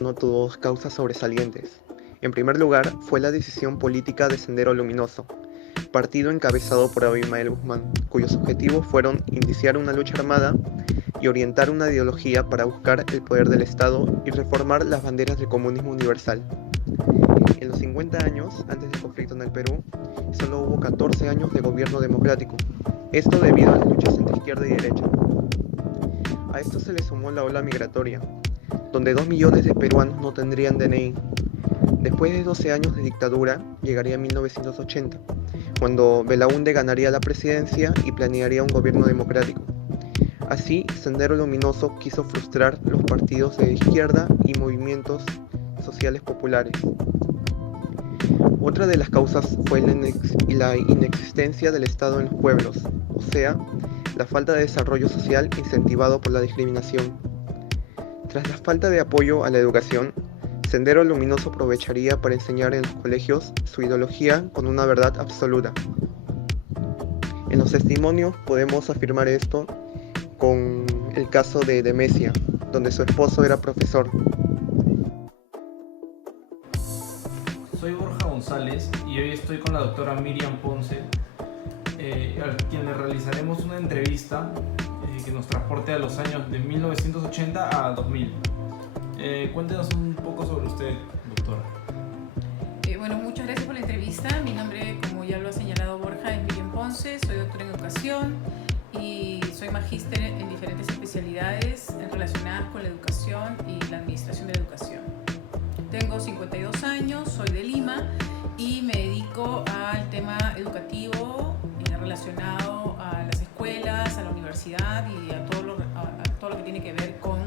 no tuvo dos causas sobresalientes. En primer lugar, fue la decisión política de Sendero Luminoso, partido encabezado por Abimael Guzmán, cuyos objetivos fueron iniciar una lucha armada y orientar una ideología para buscar el poder del Estado y reformar las banderas del comunismo universal. En los 50 años antes del conflicto en el Perú, solo hubo 14 años de gobierno democrático, esto debido a las luchas entre izquierda y derecha. A esto se le sumó la ola migratoria, donde 2 millones de peruanos no tendrían DNI. Después de 12 años de dictadura, llegaría 1980, cuando Belaúnde ganaría la presidencia y planearía un gobierno democrático. Así, Sendero Luminoso quiso frustrar los partidos de izquierda y movimientos sociales populares. Otra de las causas fue la inexistencia del Estado en los pueblos, o sea, la falta de desarrollo social incentivado por la discriminación. Tras la falta de apoyo a la educación, Sendero Luminoso aprovecharía para enseñar en los colegios su ideología con una verdad absoluta. En los testimonios podemos afirmar esto con el caso de Demesia, donde su esposo era profesor. Soy Borja González y hoy estoy con la doctora Miriam Ponce, a quien le realizaremos una entrevista que nos transporte a los años de 1980 a 2000. Cuéntenos un poco sobre usted, doctora. Bueno, muchas gracias por la entrevista. Mi nombre, como ya lo ha señalado Borja, es Miriam Ponce. Soy doctora en educación y soy magíster en diferentes especialidades relacionadas con la educación y la administración de la educación. Tengo 52 años, soy de Lima y me dedico al tema educativo relacionado a las escuelas, a la universidad y a todo lo que tiene que ver con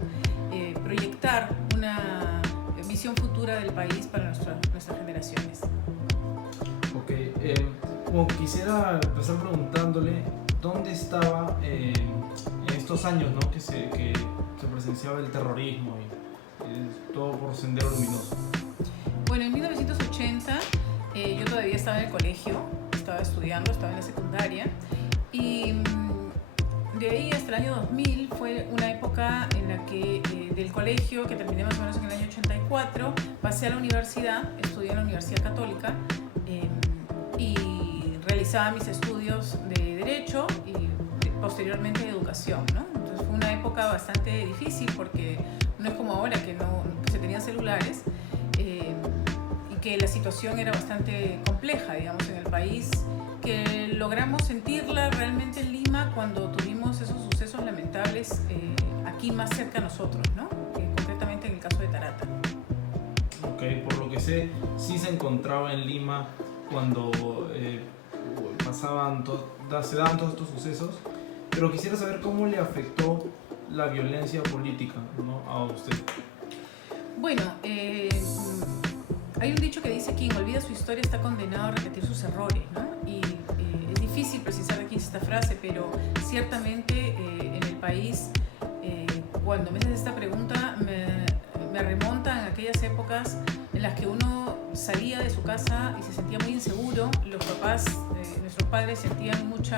proyectar una visión futura del país para nuestras generaciones. Ok, bueno, quisiera empezar preguntándole dónde estaba en estos años, ¿no? que se presenciaba el terrorismo y todo por Sendero Luminoso. Bueno, en 1980 yo todavía estaba en el colegio, estaba estudiando, estaba en la secundaria y de ahí hasta el año 2000 fue una época en la que del colegio, que terminé más o menos en el año 84, pasé a la universidad, estudié en la Universidad Católica y realizaba mis estudios de Derecho y posteriormente de Educación, ¿no? Entonces fue una época bastante difícil porque no es como ahora que se tenían celulares y que la situación era bastante compleja, digamos, en el país, que logramos sentirla realmente en Lima cuando tuvimos esos sucesos lamentables aquí más cerca a nosotros, ¿no? Concretamente en el caso de Tarata. Ok, por lo que sé, sí se encontraba en Lima cuando se daban todos estos sucesos, pero quisiera saber cómo le afectó la violencia política, ¿no?, a usted. Bueno, hay un dicho que dice: quien olvida su historia está condenado a repetir sus errores, ¿no? Y es difícil precisar de quién es esta frase, pero ciertamente en el país, cuando me haces esta pregunta, me remonta a aquellas épocas en las que uno salía de su casa y se sentía muy inseguro. Los papás, nuestros padres sentían mucho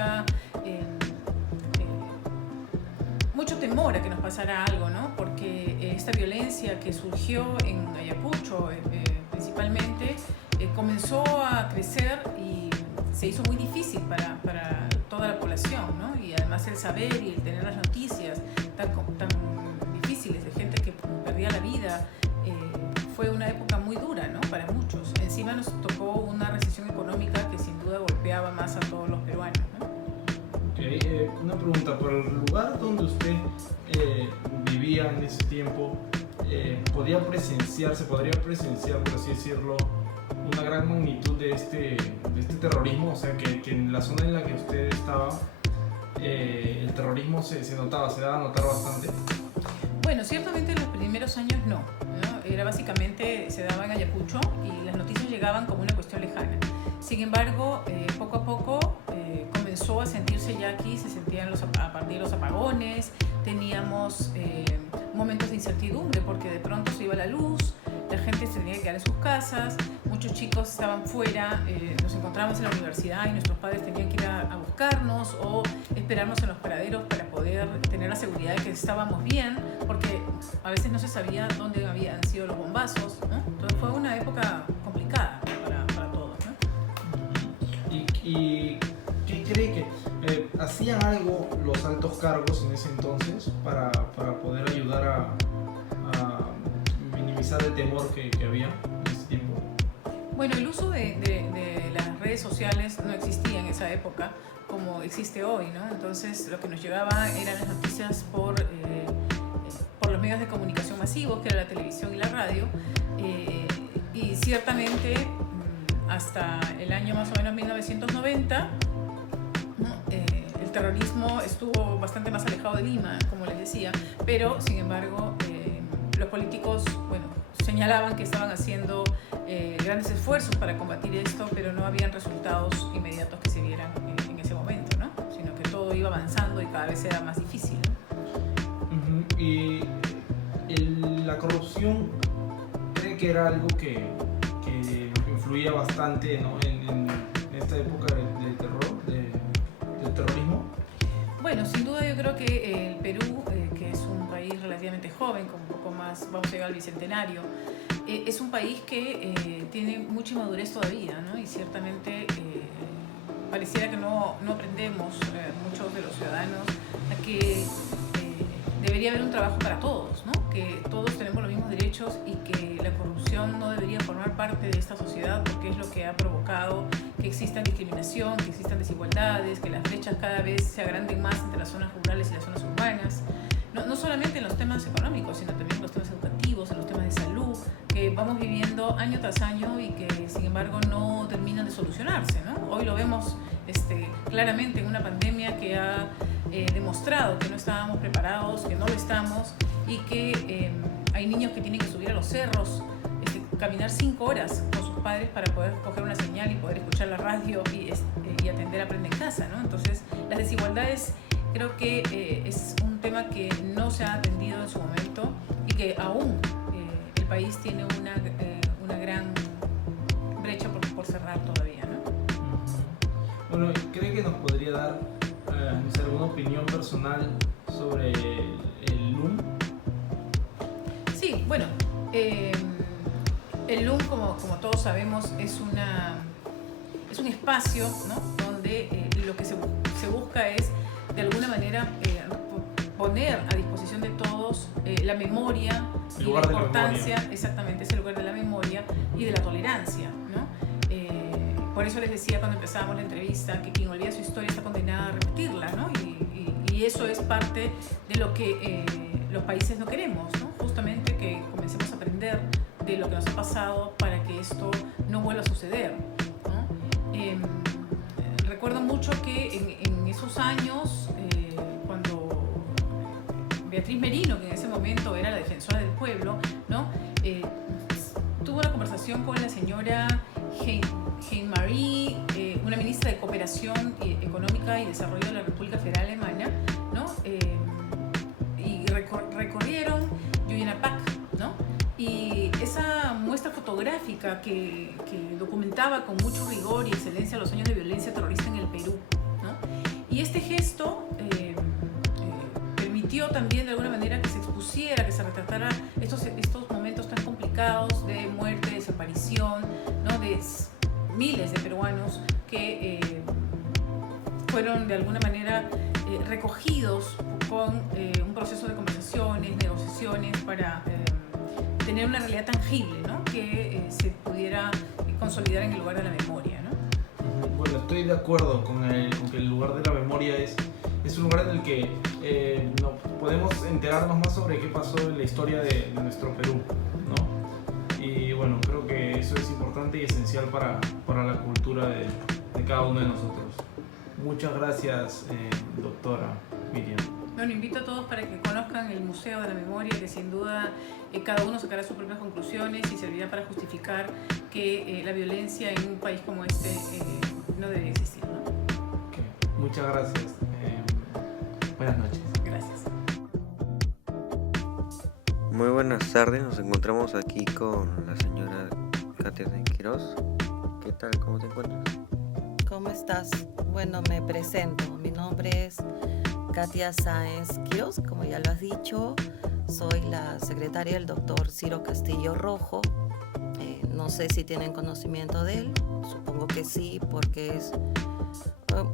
temor a que nos pasara algo, ¿no? Porque esta violencia que surgió en Ayacucho principalmente comenzó a crecer y se hizo muy difícil para toda la población, ¿no? Y además el saber y el tener las noticias tan difíciles de gente que perdía la vida, fue una época muy dura, ¿no?, para muchos. Encima nos tocó una recesión económica que sin duda golpeaba más a todos los peruanos, ¿no? Okay, una pregunta: por el lugar donde usted vivía en ese tiempo, podría presenciar, por así decirlo, una gran magnitud de este terrorismo, o sea, que en la zona en la que usted estaba, el terrorismo se daba a notar bastante. Bueno, ciertamente en los primeros años no. Era básicamente, se daba en Ayacucho y las noticias llegaban como una cuestión lejana. Sin embargo, poco a poco comenzó a sentirse ya aquí, se sentían a partir de los apagones, teníamos momentos de incertidumbre porque de pronto se iba la luz, la gente se tenía que quedar en sus casas, muchos chicos estaban fuera, nos encontrábamos en la universidad y nuestros padres tenían que ir a buscarnos o esperarnos en los paraderos para poder tener la seguridad de que estábamos bien, porque a veces no se sabía dónde habían sido los bombazos, ¿no? Entonces fue una época complicada para todos, ¿no? ¿Y qué cree que hacían algo los altos cargos en ese entonces para poder ayudar a minimizar el temor que había en ese tiempo? Bueno, el uso de las redes sociales no existía en esa época como existe hoy, ¿no? Entonces lo que nos llegaba eran las noticias por los medios de comunicación masivos, que era la televisión y la radio, y ciertamente hasta el año más o menos 1990, ¿no? El terrorismo estuvo bastante más alejado de Lima, como les decía, pero sin embargo los políticos, bueno, señalaban que estaban haciendo grandes esfuerzos para combatir esto, pero no habían resultados inmediatos que se vieran en ese momento, ¿no? Sino que todo iba avanzando y cada vez era más difícil, ¿no? Y la corrupción, ¿cree que era algo que influía bastante, ¿no? en esta época del terror, del terrorismo? Bueno, sin duda yo creo que el Perú, que es un país relativamente joven, con un poco más, vamos a llegar al bicentenario, es un país que tiene mucha inmadurez todavía, ¿no? Y ciertamente pareciera que no aprendemos, muchos de los ciudadanos, a que debería haber un trabajo para todos, ¿no? Que todos tenemos los mismos derechos y que la corrupción no debería formar parte de esta sociedad, porque es lo que ha provocado que exista discriminación, que existan desigualdades, que las brechas cada vez se agranden más entre las zonas rurales y las zonas urbanas. No solamente en los temas económicos, sino también en los temas educativos, en los temas de salud, que vamos viviendo año tras año y que sin embargo no terminan de solucionarse, ¿no? Hoy lo vemos claramente en una pandemia que ha demostrado que no estábamos preparados, que no lo estamos, y que hay niños que tienen que subir a los cerros, caminar 5 horas con sus padres para poder coger una señal y poder escuchar la radio y atender Aprende en Casa, ¿no? Entonces, las desigualdades creo que es un tema que no se ha atendido en su momento y que aún el país tiene una gran brecha por cerrar todavía, ¿no? Bueno, ¿cree que nos podría dar alguna opinión personal sobre el LUM? Sí, bueno, el LUM, como todos sabemos, es un espacio, ¿no? Donde lo que se busca es, de alguna manera, poner a disposición de todos la memoria y la importancia, exactamente, es el lugar de la memoria y de la tolerancia, ¿no? Por eso les decía cuando empezábamos la entrevista que quien olvida su historia está condenado a repetirla, ¿no? Y eso es parte de lo que los países no queremos, ¿no? Justamente que comencemos a aprender de lo que nos ha pasado para que esto no vuelva a suceder, ¿no? Recuerdo mucho que en esos años, cuando Beatriz Merino, que en ese momento era la defensora del pueblo, ¿no? Tuvo una conversación con la señora Hein-Marie, una ministra de Cooperación Económica y Desarrollo de la República Federal Alemana, ¿no? Y recorrieron Yuyanapac, ¿no? Y esa muestra fotográfica que documentaba con mucho rigor y excelencia los años de violencia terrorista en el Perú, ¿no? Y este gesto permitió también de alguna manera que se expusiera, que se retratara estos momentos tan complicados de muerte, desaparición, ¿no? De miles de peruanos que fueron de alguna manera recogidos con un proceso de conversaciones, negociaciones para tener una realidad tangible, ¿no? Que se pudiera consolidar en el lugar de la memoria, ¿no? Bueno, estoy de acuerdo con que el lugar de la memoria es un lugar en el que nos podemos enterarnos más sobre qué pasó en la historia de nuestro Perú, ¿no? Y bueno, creo que eso es importante y esencial para la cultura de cada uno de nosotros. Muchas gracias, doctora Miriam. Bueno, invito a todos para que conozcan el Museo de la Memoria, que sin duda cada uno sacará sus propias conclusiones y servirá para justificar que la violencia en un país como este no debe existir, ¿no? Okay. Muchas gracias. Buenas noches. Gracias. Muy buenas tardes, nos encontramos aquí con la señora Katia de Quiroz. ¿Qué tal? ¿Cómo te encuentras? ¿Cómo estás? Bueno, me presento. Mi nombre es Katia Sáenz Quiroz, como ya lo has dicho. Soy la secretaria del doctor Ciro Castillo Rojo. No sé si tienen conocimiento de él, supongo que sí, porque es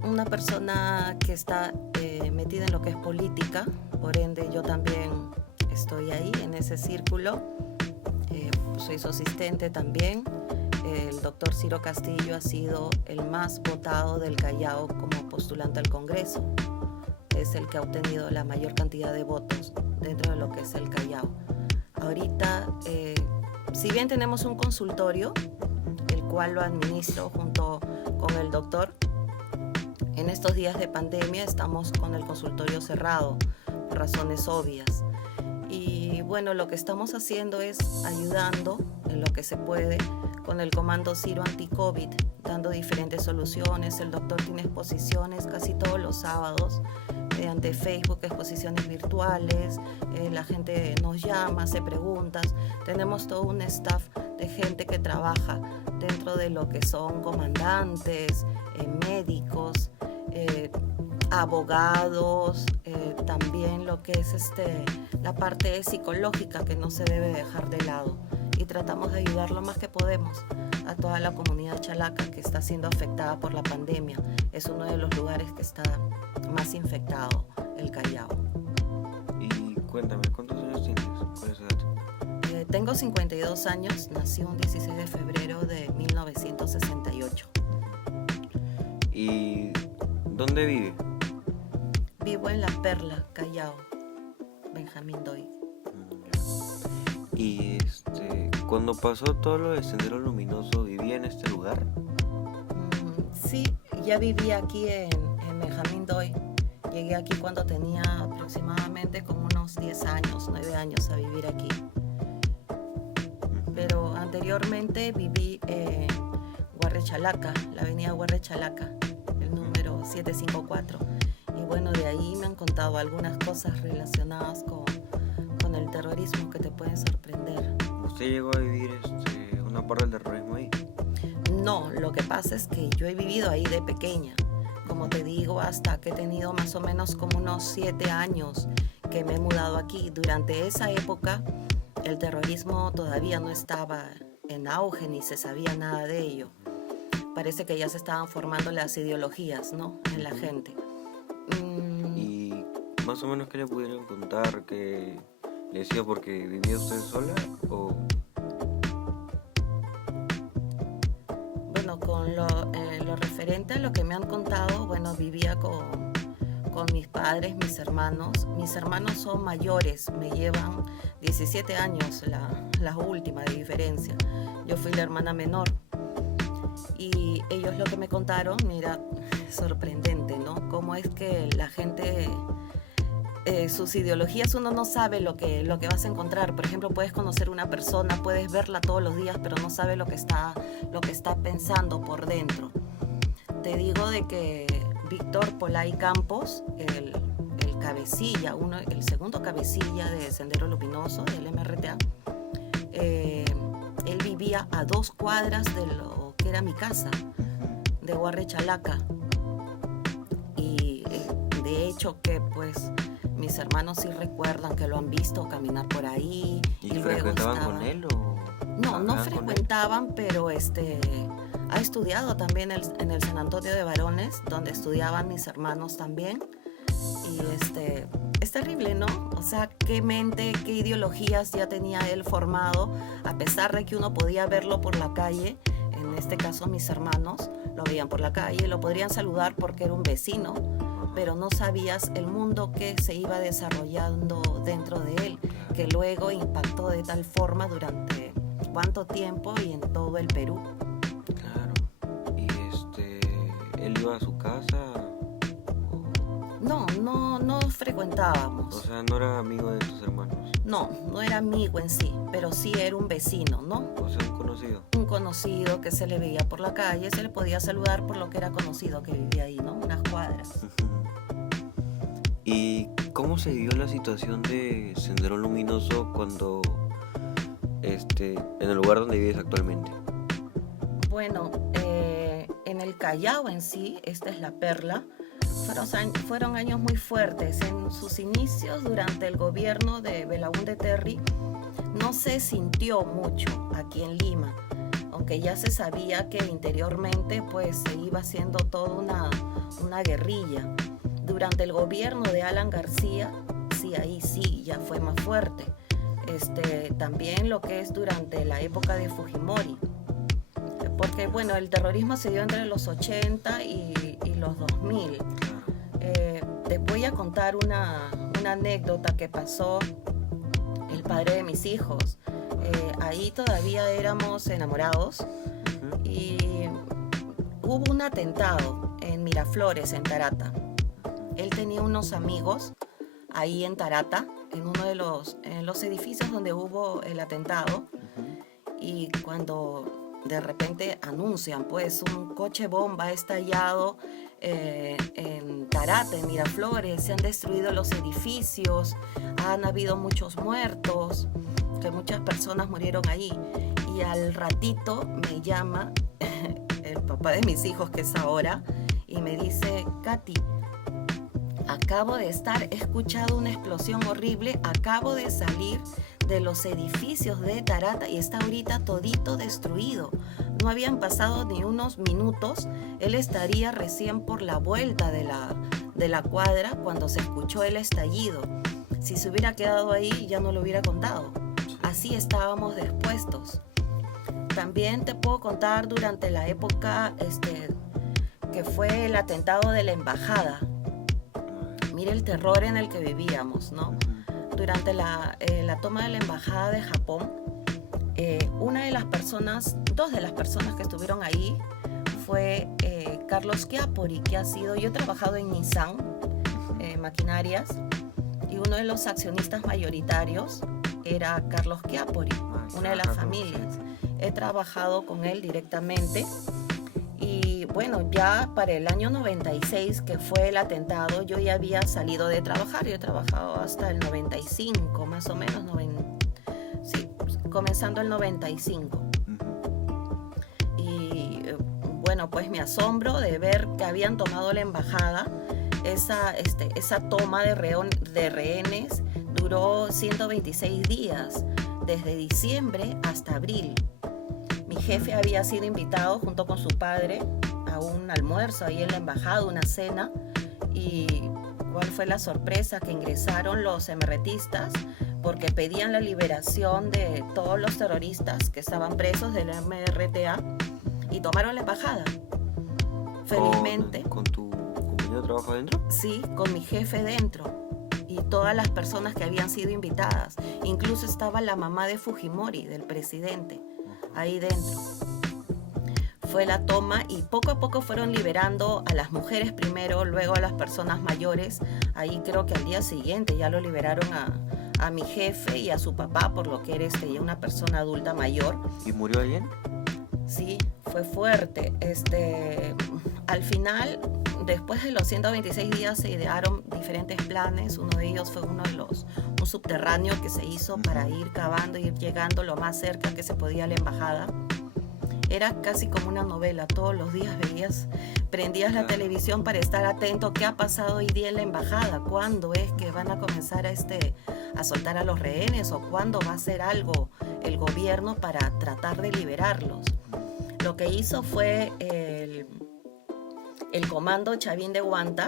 una persona que está metida en lo que es política, por ende yo también estoy ahí en ese círculo. Soy su asistente también. El doctor Ciro Castillo ha sido el más votado del Callao como postulante al Congreso. Es el que ha obtenido la mayor cantidad de votos dentro de lo que es el Callao. Ahorita, si bien tenemos un consultorio, el cual lo administro junto con el doctor, en estos días de pandemia estamos con el consultorio cerrado por razones obvias. Y bueno, lo que estamos haciendo es ayudando en lo que se puede con el Comando Ciro Anti-COVID, dando diferentes soluciones. El doctor tiene exposiciones casi todos los sábados mediante Facebook, exposiciones virtuales. La gente nos llama, hace preguntas. Tenemos todo un staff de gente que trabaja dentro de lo que son comandantes, médicos, abogados, también lo que es la parte psicológica que no se debe dejar de lado, y tratamos de ayudar lo más que podemos a toda la comunidad chalaca que está siendo afectada por la pandemia. Es uno de los lugares que está más infectado, el Callao. Y cuéntame, ¿cuántos años tienes? ¿Cuál es tu edad? Tengo 52 años, nací un 16 de febrero de 1968. ¿Y dónde vive? Vivo en La Perla, Callao, Benjamín Doy. Y cuando pasó todo lo de Sendero Luminoso, ¿vivía en este lugar? Sí, ya vivía aquí en Benjamín Doy. Llegué aquí cuando tenía aproximadamente como unos 10 años, 9 años a vivir aquí. Pero anteriormente viví en Huarrechalaca, la avenida Huarrechalaca, el número 754. Y bueno, de ahí me han contado algunas cosas relacionadas con el terrorismo que te pueden sorprender. ¿Usted llegó a vivir una parte del terrorismo ahí? No, lo que pasa es que yo he vivido ahí de pequeña. Como te digo, hasta que he tenido más o menos como unos 7 años que me he mudado aquí. Durante esa época, el terrorismo todavía no estaba en auge ni se sabía nada de ello. Parece que ya se estaban formando las ideologías, ¿no?, en la gente. ¿Y más o menos qué le pudieron contar? ¿Que le decía porque vivía usted sola o...? Bueno, con lo referente a lo que me han contado, bueno, vivía con mis padres, mis hermanos. Mis hermanos son mayores, me llevan 17 años, la última de diferencia. Yo fui la hermana menor. Y ellos lo que me contaron, mira, sorprendente, ¿no? Cómo es que la gente, sus ideologías, uno no sabe lo que vas a encontrar. Por ejemplo, puedes conocer una persona, puedes verla todos los días, pero no sabes lo que está pensando por dentro. Te digo de que Víctor Polay Campos, el cabecilla, el segundo cabecilla de Sendero Luminoso, del MRTA, él vivía a 2 cuadras de lo que era mi casa, de Huarrechalaca. Y de hecho que pues mis hermanos sí recuerdan que lo han visto caminar por ahí. ¿Y frecuentaban con él o...? No frecuentaban, pero ha estudiado también en el San Antonio de Varones, donde estudiaban mis hermanos también. Y es terrible, ¿no? O sea, qué mente, qué ideologías ya tenía él formado, a pesar de que uno podía verlo por la calle. En este caso, mis hermanos lo veían por la calle, lo podrían saludar porque era un vecino, pero no sabías el mundo que se iba desarrollando dentro de él, que luego impactó de tal forma durante cuánto tiempo y en todo el Perú. Claro. ¿Y él iba a su casa? No frecuentábamos. O sea, ¿no era amigo de tus hermanos? No era amigo en sí, pero sí era un vecino, ¿no? O sea, un conocido. Un conocido que se le veía por la calle, se le podía saludar por lo que era conocido que vivía ahí, ¿no? Unas cuadras. ¿Y cómo se dio la situación de Sendero Luminoso cuando, en el lugar donde vives actualmente? Bueno, en el Callao en sí, esta es la Perla, fueron años muy fuertes. En sus inicios, durante el gobierno de Belaúnde Terry, no se sintió mucho aquí en Lima, aunque ya se sabía que interiormente pues se iba haciendo toda una guerrilla. Durante el gobierno de Alan García, sí, ahí sí, ya fue más fuerte. También lo que es durante la época de Fujimori, porque bueno, el terrorismo se dio entre los 80 y los 2000. Te voy a contar una anécdota que pasó el padre de mis hijos. Ahí todavía éramos enamorados y hubo un atentado en Miraflores, en Tarata. Él tenía unos amigos ahí en Tarata, en uno de los edificios donde hubo el atentado, y cuando de repente anuncian, pues un coche bomba ha estallado en Tarata, en Miraflores, se han destruido los edificios, han habido muchos muertos, que muchas personas murieron ahí. Y al ratito me llama el papá de mis hijos, que es ahora, y me dice: Katy, he escuchado una explosión horrible, acabo de salir de los edificios de Tarata y está ahorita todito destruido. No habían pasado ni unos minutos, él estaría recién por la vuelta de la cuadra cuando se escuchó el estallido. Si se hubiera quedado ahí, ya no lo hubiera contado. Así estábamos dispuestos. También te puedo contar durante la época que fue el atentado de la embajada. Mira el terror en el que vivíamos, ¿no? Durante la toma de la embajada de Japón, dos de las personas que estuvieron ahí fue Carlos Chiappori, que yo he trabajado en Nissan, maquinarias, y uno de los accionistas mayoritarios era Carlos Chiappori, una de las familias. He trabajado con él directamente. Y bueno, ya para el año 96, que fue el atentado, yo ya había salido de trabajar. Yo he trabajado hasta el 95, más o menos, comenzando el 95. Y bueno, pues me asombro de ver que habían tomado la embajada. Esa toma de rehenes duró 126 días, desde diciembre hasta abril. Mi jefe había sido invitado junto con su padre a un almuerzo ahí en la embajada, una cena. ¿Y cuál fue la sorpresa? Que ingresaron los MRTistas porque pedían la liberación de todos los terroristas que estaban presos del MRTA y tomaron la embajada. Felizmente. ¿Con tu compañero de trabajo adentro? Sí, con mi jefe dentro y todas las personas que habían sido invitadas. Incluso estaba la mamá de Fujimori, del presidente, ahí dentro. Fue la toma y poco a poco fueron liberando a las mujeres primero, luego a las personas mayores. Ahí creo que al día siguiente ya lo liberaron a mi jefe y a su papá, por lo que era ya una persona adulta mayor. ¿Y murió alguien? Sí, fue fuerte. Al final, después de los 126 días se idearon diferentes planes. Uno de ellos fue un subterráneo que se hizo para ir cavando, ir llegando lo más cerca que se podía a la embajada. Era casi como una novela. Todos los días prendías la televisión para estar atento. ¿Qué ha pasado hoy día en la embajada? ¿Cuándo es que van a comenzar a soltar a los rehenes? ¿O cuándo va a hacer algo el gobierno para tratar de liberarlos? Lo que hizo fue el comando Chavín de Huántar,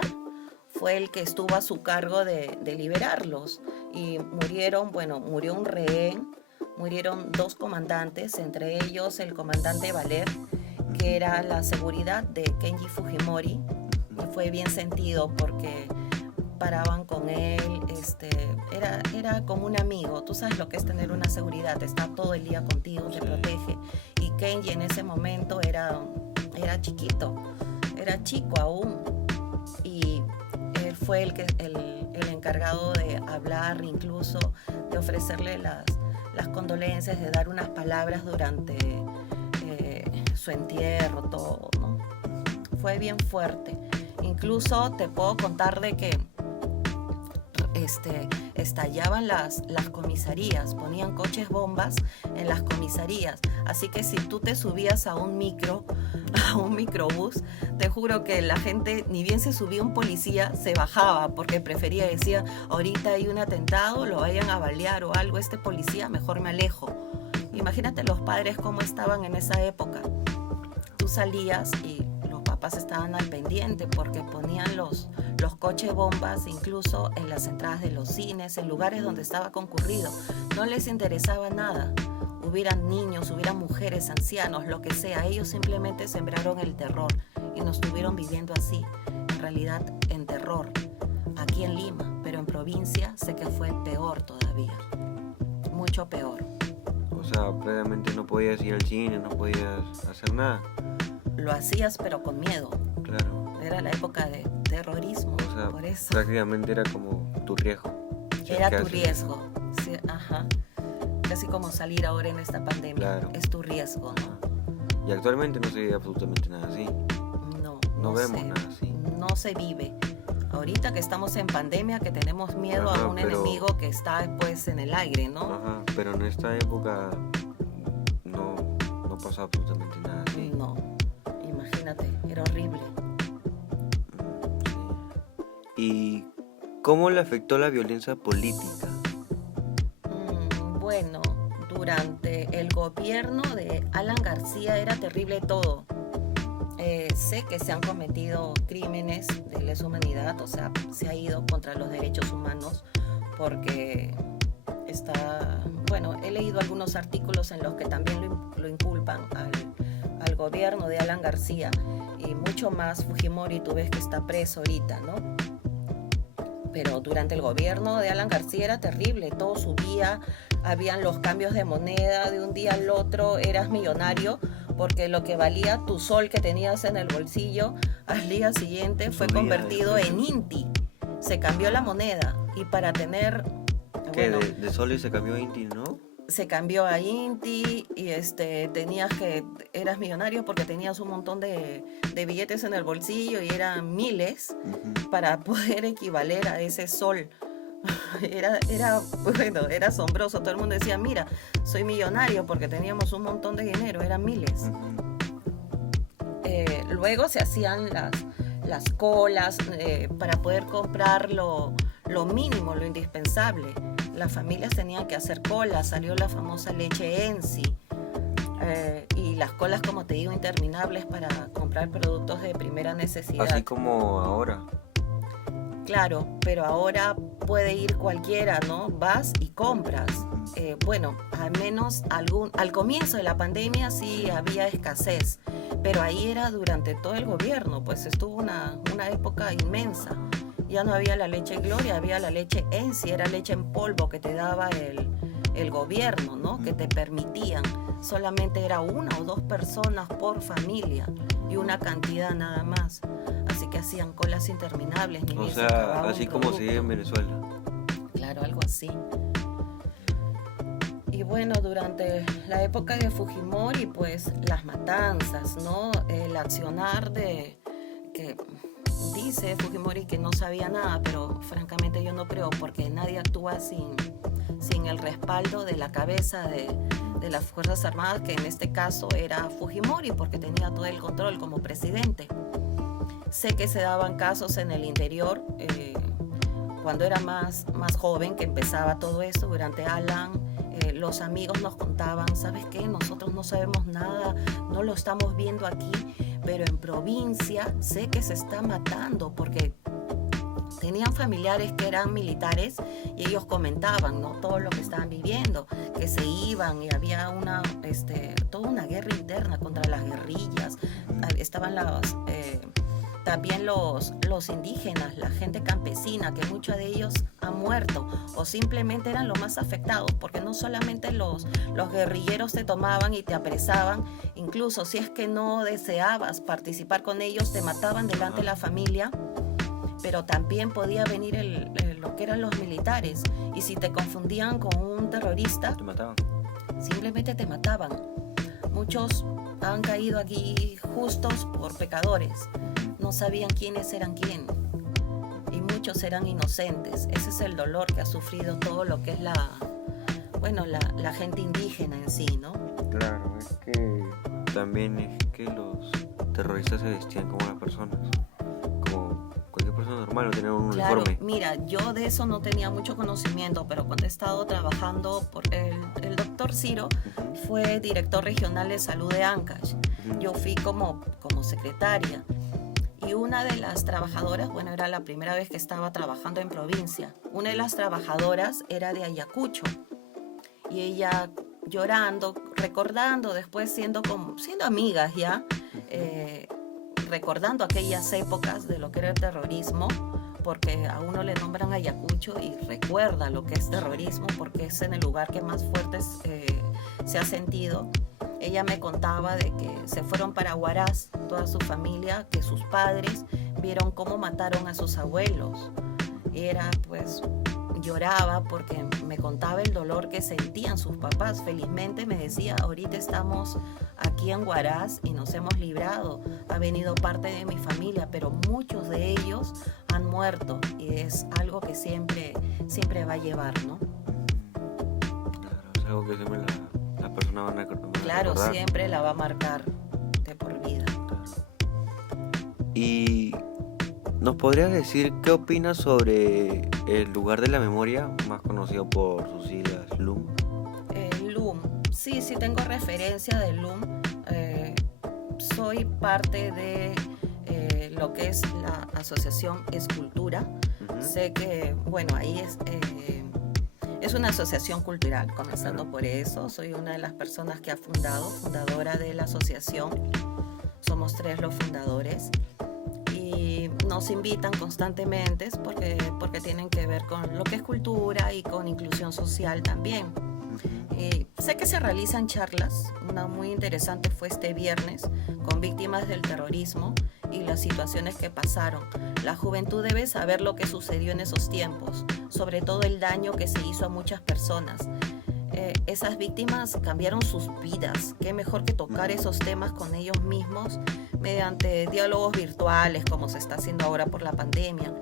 fue el que estuvo a su cargo de liberarlos. Y murió un rehén, murieron 2 comandantes, entre ellos el comandante Valer, que era la seguridad de Kenji Fujimori. Y fue bien sentido porque paraban con él, era como un amigo. Tú sabes lo que es tener una seguridad, está todo el día contigo, te protege. Y Kenji en ese momento era chiquito, era chico aún, y él fue el encargado de hablar, incluso de ofrecerle las condolencias, de dar unas palabras durante su entierro, todo, ¿no? Fue bien fuerte. Incluso te puedo contar de que estallaban las comisarías, ponían coches bombas en las comisarías. Así que si tú te subías a un microbús, te juro que la gente, ni bien se subía un policía, se bajaba porque prefería, decía, ahorita hay un atentado, lo vayan a balear o algo, este policía, mejor me alejo. Imagínate los padres cómo estaban en esa época. Tú salías y los papás estaban al pendiente porque ponían los coches bombas incluso en las entradas de los cines, en lugares donde estaba concurrido. No les interesaba nada. Hubieran niños, hubieran mujeres, ancianos, lo que sea. Ellos simplemente sembraron el terror y nos estuvieron viviendo así, en realidad en terror, aquí en Lima, pero en provincia sé que fue peor todavía, mucho peor. O sea, previamente no podías ir al cine, no podías hacer nada. Lo hacías pero con miedo. Claro. Era la época de terrorismo, O sea, por eso. prácticamente era como tu riesgo. Si es Era que tu haces riesgo, sí, ajá. Casi como salir ahora en esta pandemia, Claro. es tu riesgo, eso. ¿no? Ajá. Y actualmente no se ve absolutamente nada así. No vemos nada así. No se vive. Ahorita que estamos en pandemia, que tenemos miedo Ajá, a un pero- enemigo que está pues en el aire, ¿no? Ajá, pero en esta época no pasa absolutamente nada así. No, imagínate, era horrible. Sí. ¿Y cómo le afectó la violencia política? Bueno, durante el gobierno de Alan García era terrible todo. Sé que se han cometido crímenes de lesa humanidad, o sea, se ha ido contra los derechos humanos porque he leído algunos artículos en los que también lo inculpan al gobierno de Alan García y mucho más Fujimori, tú ves que está preso ahorita, ¿no? Pero durante el gobierno de Alan García era terrible, todo subía, habían los cambios de moneda, de un día al otro eras millonario, porque lo que valía tu sol que tenías en el bolsillo, al día siguiente fue Subía, convertido sí. en Inti, se cambió la moneda, y para tener, Que bueno, de soles se cambió a Inti, ¿no? se cambió a Inti y eras millonario porque tenías un montón de billetes en el bolsillo y eran miles para poder equivaler a ese sol. Era asombroso. Todo el mundo decía, mira, soy millonario porque teníamos un montón de dinero, eran miles. Luego se hacían las colas para poder comprar lo mínimo, lo indispensable. Las familias tenían que hacer colas, salió la famosa leche Ensi. Y las colas, como te digo, interminables para comprar productos de primera necesidad. Así como ahora. Claro, pero ahora puede ir cualquiera, ¿no? Vas y compras. Al menos al comienzo de la pandemia sí había escasez, pero ahí era durante todo el gobierno, pues estuvo una época inmensa. Ya no había la leche Gloria, había la leche Ensi, era leche en polvo que te daba el gobierno, ¿no? Que te permitían. Solamente era 1 o 2 personas por familia y una cantidad nada más. Así que hacían colas interminables. Ni O bien se acababa sea, un así como se vive en producto. Venezuela. Claro, algo así. Y bueno, durante la época de Fujimori, pues las matanzas, ¿no? El accionar que dice Fujimori que no sabía nada, pero francamente yo no creo, porque nadie actúa sin el respaldo de la cabeza de las Fuerzas Armadas, que en este caso era Fujimori, porque tenía todo el control como presidente. Sé que se daban casos en el interior, cuando era más joven, que empezaba todo eso, durante Alan, los amigos nos contaban, ¿sabes qué? Nosotros no sabemos nada, no lo estamos viendo aquí, pero en provincia sé que se está matando, porque tenían familiares que eran militares y ellos comentaban, ¿no? Todo lo que estaban viviendo, que se iban y había toda una guerra interna contra las guerrillas. Estaban también los indígenas, la gente campesina, que muchos de ellos han muerto o simplemente eran los más afectados, porque no solamente los guerrilleros te tomaban y te apresaban, incluso si es que no deseabas participar con ellos, te mataban delante de la familia, pero también podía venir lo que eran los militares, y si te confundían con un terrorista, Te mataban. simplemente te mataban. Muchos han caído aquí justos por pecadores, no sabían quiénes eran quién, y muchos eran inocentes. Ese es el dolor que ha sufrido todo lo que es la gente indígena en sí, ¿no? Claro, es que también es que los terroristas se vestían como las personas, como cualquier persona normal, no tenían un Claro, uniforme. mira, yo de eso no tenía mucho conocimiento, pero cuando he estado trabajando, el doctor Ciro Ujú, fue director regional de salud de Ancash. ujú. Yo fui como secretaria. Y una de las trabajadoras, bueno, era la primera vez que estaba trabajando en provincia. Una de las trabajadoras era de Ayacucho. Y ella llorando, recordando, después siendo amigas ya, recordando aquellas épocas de lo que era el terrorismo, porque a uno le nombran Ayacucho y recuerda lo que es terrorismo, porque es en el lugar que más fuerte se ha sentido. Ella me contaba de que se fueron para Huaraz, toda su familia, que sus padres vieron cómo mataron a sus abuelos. Era pues, lloraba porque me contaba el dolor que sentían sus papás. Felizmente me decía, ahorita estamos aquí en Huaraz y nos hemos librado. Ha venido parte de mi familia, pero muchos de ellos han muerto y es algo que siempre va a llevar, ¿no? Claro, es algo que siempre la persona va a Claro, recordar. siempre la va a marcar de por vida. Claro. Y ¿nos podrías decir qué opinas sobre el lugar de la memoria, más conocido por sus siglas LUM? LUM, sí tengo referencia de LUM. Soy parte de lo que es la asociación Escultura. Ujú. Sé que, bueno, ahí es una asociación cultural, comenzando Claro. por eso. Soy una de las personas que ha fundadora de la asociación. Somos 3 los fundadores. Y nos invitan constantemente porque tienen que ver con lo que es cultura y con inclusión social también. Sé que se realizan charlas, una muy interesante fue este viernes, con víctimas del terrorismo y las situaciones que pasaron. La juventud debe saber lo que sucedió en esos tiempos, sobre todo el daño que se hizo a muchas personas. Esas víctimas cambiaron sus vidas. Qué mejor que tocar esos temas con ellos mismos mediante diálogos virtuales, como se está haciendo ahora por la pandemia.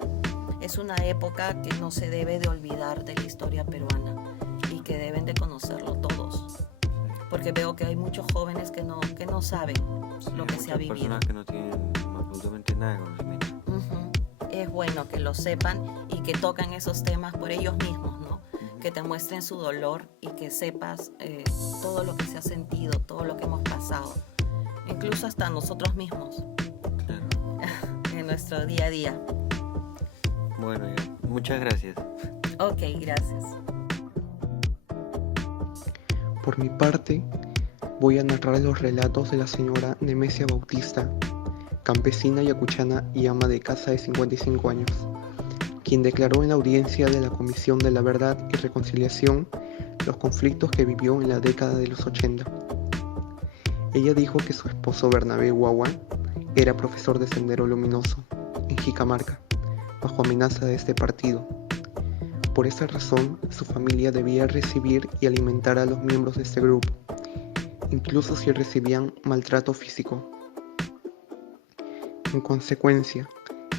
Es una época que no se debe de olvidar de la historia peruana y que deben de conocerlo todos. Porque veo que hay muchos jóvenes que no saben Sí, lo que hay se ha muchas vivido. personas que no tienen absolutamente nada de conocimiento. Ujú. Es bueno que lo sepan y que tocan esos temas por ellos mismos, ¿no? Que te muestren su dolor y que sepas todo lo que se ha sentido, todo lo que hemos pasado, incluso hasta nosotros mismos Claro. en nuestro día a día. Bueno, ya. Muchas gracias. Ok, gracias. Por mi parte, voy a narrar los relatos de la señora Nemesia Bautista, campesina yacuchana y ama de casa de 55 años, quien declaró en la audiencia de la Comisión de la Verdad y Reconciliación los conflictos que vivió en la década de los 80. Ella dijo que su esposo Bernabé Guagua era profesor de Sendero Luminoso en Jicamarca, bajo amenaza de este partido. Por esa razón, su familia debía recibir y alimentar a los miembros de este grupo, incluso si recibían maltrato físico. En consecuencia,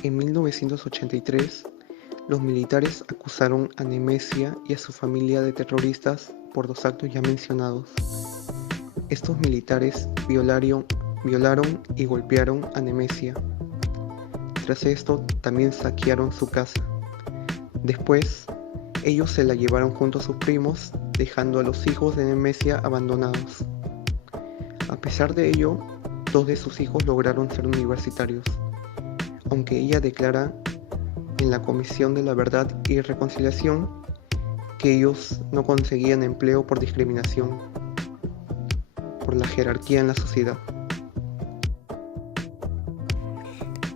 en 1983, los militares acusaron a Nemesia y a su familia de terroristas por 2 actos ya mencionados. Estos militares violaron y golpearon a Nemesia. Tras esto, también saquearon su casa. Después, ellos se la llevaron junto a sus primos, dejando a los hijos de Nemesia abandonados. A pesar de ello, 2 de sus hijos lograron ser universitarios, aunque ella declara en la Comisión de la Verdad y Reconciliación que ellos no conseguían empleo por discriminación, por la jerarquía en la sociedad.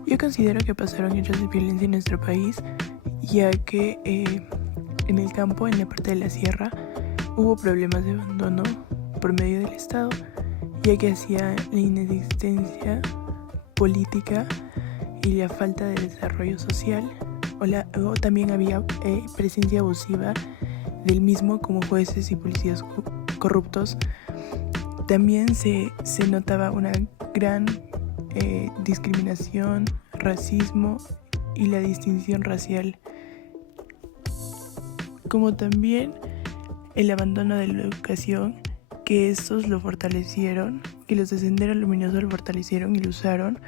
Yo considero que pasaron hechos de violencia en nuestro país, ya que en el campo, en la parte de la sierra, hubo problemas de abandono por medio del Estado, ya que hacía la inexistencia política y la falta de desarrollo social, o también había presencia abusiva del mismo, como jueces y policías corruptos. También se notaba una gran discriminación, racismo y la distinción racial, como también el abandono de la educación, que estos lo fortalecieron, que los de Sendero Luminoso lo fortalecieron y lo usaron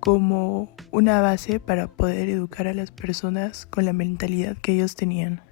como una base para poder educar a las personas con la mentalidad que ellos tenían.